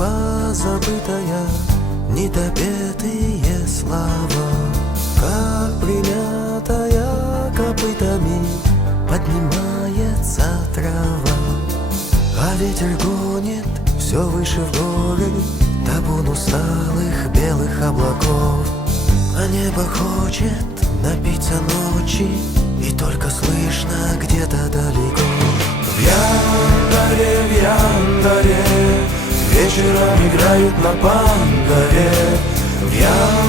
позабытая, недопетые слова, как примятая копытами поднимается трава. А ветер гонит все выше в горы табун усталых белых облаков. А небо хочет напиться ночи, и только слышно где-то далеко. В Яндаре вечером играют на пандаре. В Яндаре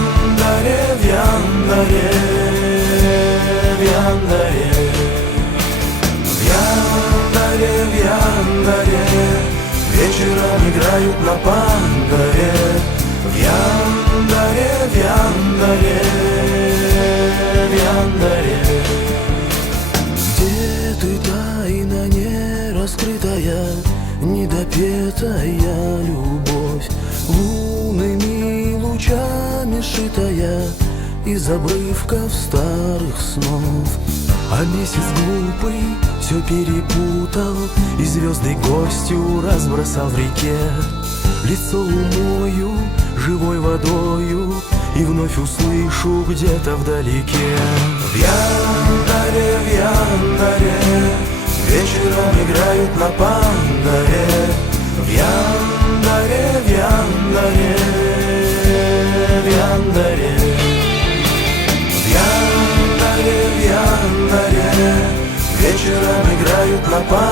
вечером играют на пандаре. В Яндаре Где ты, тайна не раскрытая, недопетая любовь, лунными лучами шитая из обрывков старых снов? А месяц глупый все перепутал и звезды гостю разбросал в реке. Лицо умою живой водою и вновь услышу где-то вдалеке. В Яндаре вечером играют на пандаре. В Яндаре вечером играют на пандаре.